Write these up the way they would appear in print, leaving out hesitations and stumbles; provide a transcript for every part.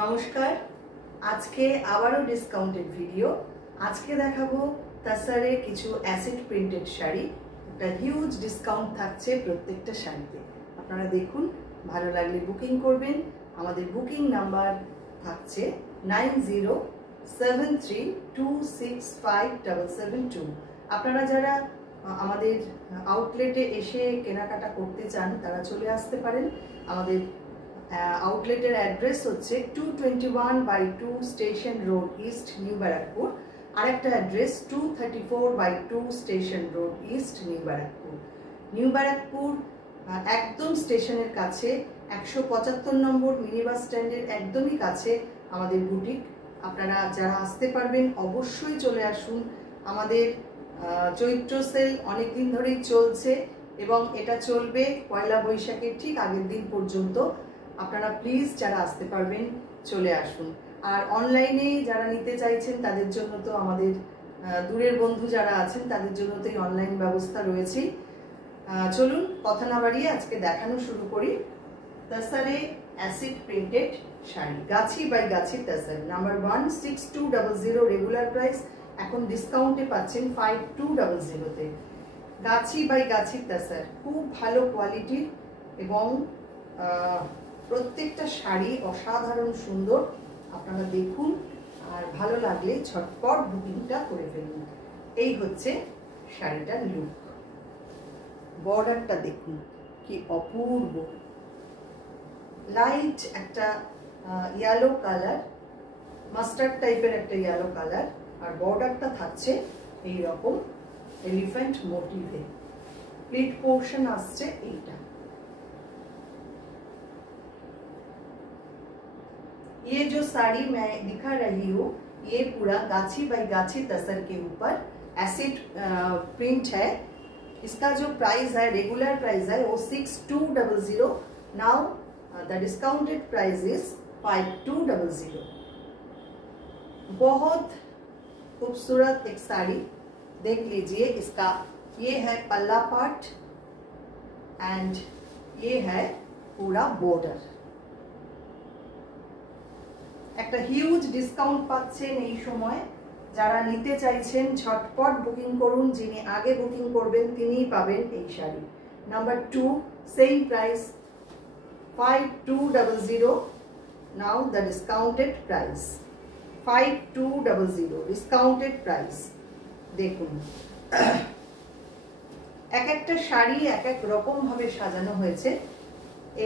নমস্কার। আজকে আবারও ডিসকাউন্টেড ভিডিও। আজকে দেখাবো তাসারের কিছু অ্যাসিড প্রিন্টেড শাড়ি। একটা হিউজ ডিসকাউন্ট থাকছে প্রত্যেকটা শাড়িতে। আপনারা দেখুন, ভালো লাগলে বুকিং করবেন। আমাদের বুকিং নাম্বার থাকছে 9073265772। আপনারা যারা আমাদের আউটলেটে এসে কেনাকাটা করতে চান তারা চলে আসতে পারেন। আমাদের আউটলেটের অ্যাড্রেস হচ্ছে 221/2 station road east, new Barrackpore. আরেকটা address 234/2 station road east, new Barrackpore. New Barrackpore একদম স্টেশনের কাছে, 175 নম্বর মিনি বাস স্ট্যান্ডের একদমই কাছে আমাদের বুটিক। আপনারা যারা আসতে পারবেন অবশ্যই চলে আসুন। আমাদের চৈত্র সেল অনেকদিন ধরেই চলছে এবং এটা চলবে পয়লা বৈশাখের ঠিক আগের দিন পর্যন্ত। আপনারা প্লিজ যারা আসতে পারবেন চলে আসুন। আর অনলাইনে যারা নিতে চাইছেন তাদের জন্য তো আমাদের দূরের বন্ধু যারা আছেন তাদের জন্য তো এই অনলাইন ব্যবস্থা রয়েছে। চলুন কথা না বাড়িয়ে আজকে দেখানো শুরু করি। তাসারে acid printed sari, Gachhi by Gachhi তাসার number 1 6200 regular price, এখন ডিসকাউন্টে পাচ্ছেন 5200-তে। গাছি বাই গাছি তাসার খুব ভালো কোয়ালিটির এবং প্রত্যেকটা শাড়ি অসাধারণ সুন্দর। আপনারা দেখুন আর ভালো লাগলে ঝটপট বুকিংটা করে ফেলুন। এই হচ্ছে শাড়িটার লুক। বর্ডারটা দেখুন কি অপূর্ব, লাইট একটা ইয়েলো কালার, মাস্টার্ড টাইপের একটা ইয়েলো কালার। আর বর্ডারটা থাকছে এই রকম এলিফ্যান্ট মোটিভে। প্লিট পোর্শন আসছে এইটা। ये जो साड़ी मैं दिखा रही हूँ ये पूरा गाछी बाई गाछी तसर के ऊपर एसिड प्रिंट है। इसका जो प्राइस है, रेगुलर प्राइस है वो 6200। Now the discounted price is 5200। बहुत खूबसूरत एक साड़ी देख लीजिए। इसका ये है पल्ला पार्ट एंड ये है पूरा बॉर्डर। একটা হিউজ ডিসকাউন্ট পাচ্ছেন এই সময়। যারা নিতে চাইছেন ঝটপট বুকিং করুন। যিনি আগে বুকিং করবেন তিনিই পাবেন এই sari. Number 2 same price 5200। Now the discounted price 5200 discounted price. দেখুন এক একটা শাড়ি এক এক রকম ভাবে সাজানো হয়েছে।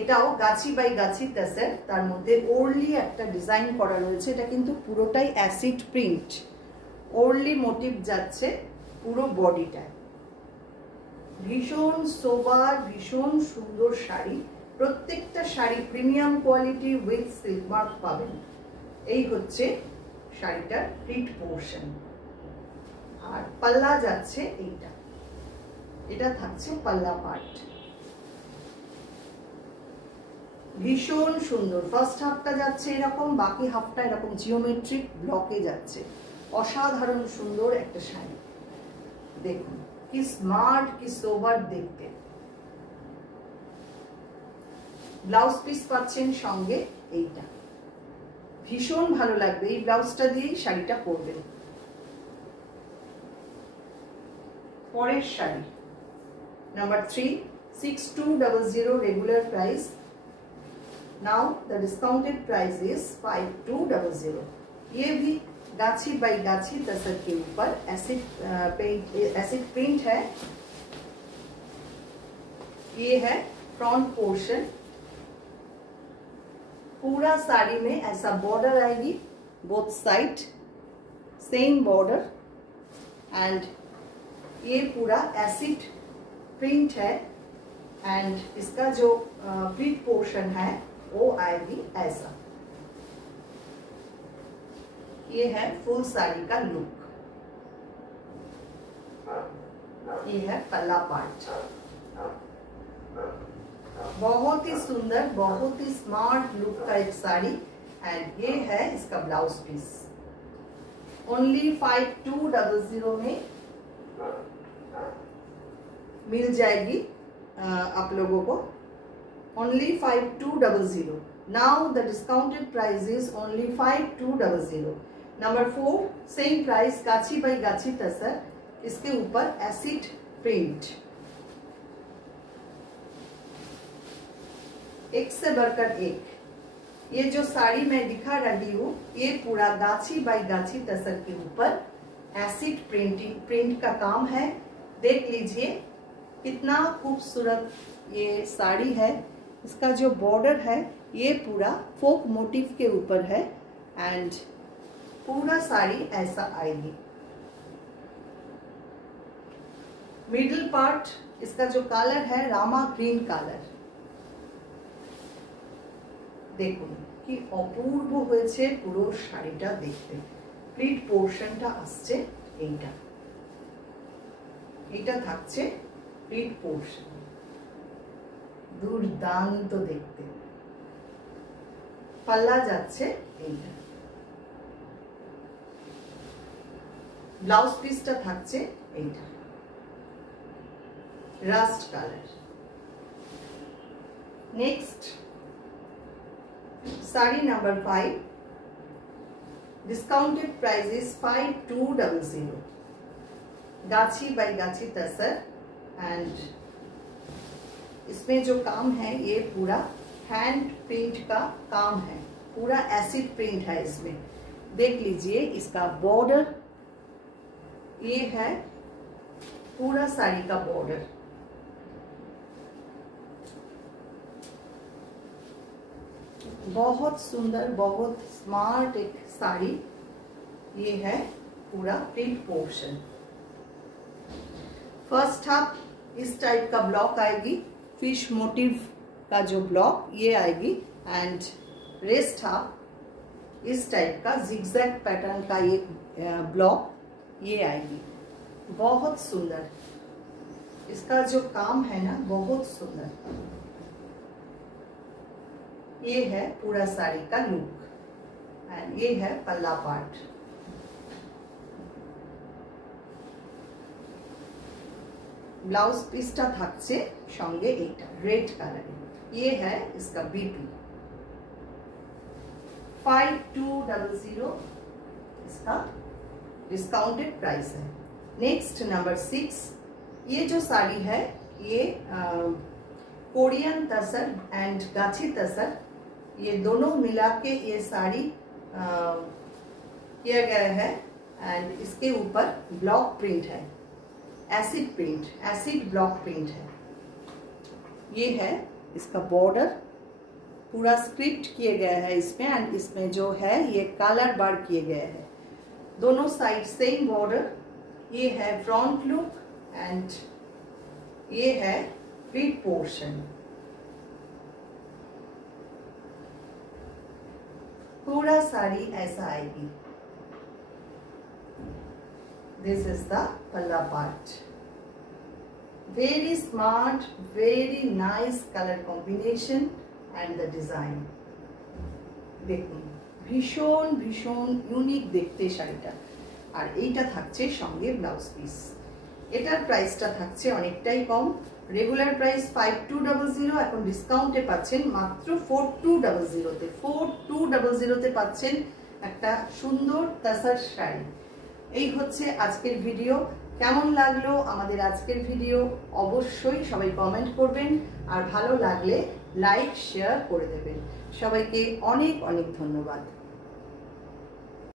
এটাও গাছি বাই গাছি তাসার, তার মধ্যে ওরলি একটা ডিজাইন করা রয়েছে। এটা কিন্তু পুরোটাই অ্যাসিড প্রিন্ট, ওরলি মোটিভ যাচ্ছে পুরো বডিটায়। ভীষণ সোবার, ভীষণ সুন্দর শাড়ি। প্রত্যেকটা sari premium quality with silk mark পাবেন। এই হচ্ছে শাড়িটার প্রিন্ট পোর্শন। আর পাল্লা যাচ্ছে এইটা, এটা থাকছে পাল্লা পার্ট। ভীষণ সুন্দর। ফার্স্ট হাফটা যাচ্ছে এরকম, বাকি হাফটা এরকম জিওমেট্রিক ব্লকে যাচ্ছে। অসাধারণ সুন্দর একটা শাড়ি। দেখুন কি স্মার্ট, কি সোবার দেখতে। ব্লাউজ পিস পাচ্ছেন সঙ্গে এইটা। ভীষণ ভালো লাগবে, এই ব্লাউজটা দিয়েই শাড়িটা পরবেন। পরের sari number 3 6200 regular price. Now the discounted price is 5200। ये भी गाछी बाई गाछी तसर के ऊपर एसिड प्रिंट है। ये है फ्रंट पोर्शन। पूरा साड़ी में ऐसा बॉर्डर आएगी, both side same border. And ये पूरा एसिड प्रिंट है। एंड इसका जो प्लीट पोर्शन है वो आएगी ऐसा। ये है फुल साड़ी का लुक। ये है पल्ला पार्ट। बहुत ही सुंदर, बहुत ही स्मार्ट लुक का एक साड़ी। एंड ये है इसका ब्लाउज पीस। ओनली 5200 में मिल जाएगी आप लोगों को। Only 5200 Now the discounted price is only 5200. Number 4 same price गाची by गाची तसर, इसके ऊपर एसिड प्रिंट। एक से बढ़कर एक। ये जो साड़ी मैं दिखा रही हूँ ये पूरा गाची बाई गाची तसर के ऊपर एसिड प्रिंट का काम है। देख लीजिए कितना खूबसूरत ये साड़ी है। इसका जो बॉर्डर है ये पूरा फोक मोटिव के ऊपर है एंड पूरा साड़ी ऐसा आएगी। मिडिल पार्ट इसका जो कलर है रामा ग्रीन कलर। देखুন কি অপূর্ব হয়েছে পুরো শাড়িটা দেখতে। প্লিট পোরশনটা আসছে এইটা, এটা থাকছে প্লিট পোরশন। দুর্দান্ত দেখতে। পাল্লা যাচ্ছে এইটা, ব্লাউজ পিসটা থাকছে এইটা rushed colour. Next sari number 5, discounted price is 5200, गाची बाई गाची तसर एंड इसमें जो काम है ये पूरा हैंड प्रिंट का काम है, पूरा एसिड प्रिंट है इसमें। देख लीजिए इसका बॉर्डर ये है, पूरा साड़ी का बॉर्डर। बहुत सुंदर बहुत स्मार्ट एक साड़ी ये है, पूरा प्रिंट पोर्शन। फर्स्ट हाफ इस टाइप का ब्लॉक आएगी, फिश मोटिव का जो ब्लॉक ये आएगी एंड रेस्ट हाफ इस टाइप का जिगजैग पैटर्न का ये ब्लॉक ये आएगी। बहुत सुंदर इसका जो काम है ना, बहुत सुंदर। ये है पूरा साड़ी का लुक एंड ये है पल्ला पार्ट। ब्लाउज पिसटा থাকছে সঙ্গে এটা রেড কালারে। ये है इसका बीपी। 5200 इसका डिस्काउंटेड प्राइस है। नेक्स्ट नंबर 6, ये जो साड़ी है ये कोरियन तसर एंड गाची तसर ये दोनों मिला के ये साड़ी किया गया है एंड इसके ऊपर ब्लॉक प्रिंट है, acid print, acid block print है। ये है इसका बॉर्डर, पूरा स्क्रिप्ट किए गया है इसमें एंड इसमें जो है ये कलर बार किए गए हैं। दोनों साइड सेम बॉर्डर। ये है फ्रंट लुक एंड ये है प्रिंट पोर्शन। पूरा साड़ी ऐसा आएगी। This is the pallu part. Very smart, very nice colour combination and the design. देखুন ভীষণ ভীষণ ইউনিক দেখতে শাড়িটা। আর এইটা থাকছে সঙ্গে ব্লাউজ পিস। এটার প্রাইসটা থাকছে অনেকটাই কম। রেগুলার প্রাইস 5200, এখন ডিসকাউন্টে পাচ্ছেন মাত্র 4200 তে। 4200 তে পাচ্ছেন একটা সুন্দর তাসার শাড়ি। এই হচ্ছে আজকের ভিডিও। কেমন লাগলো আমাদের আজকের ভিডিও অবশ্যই সবাই কমেন্ট করবেন আর ভালো লাগলে লাইক শেয়ার করে দেবেন। সবাইকে অনেক অনেক ধন্যবাদ।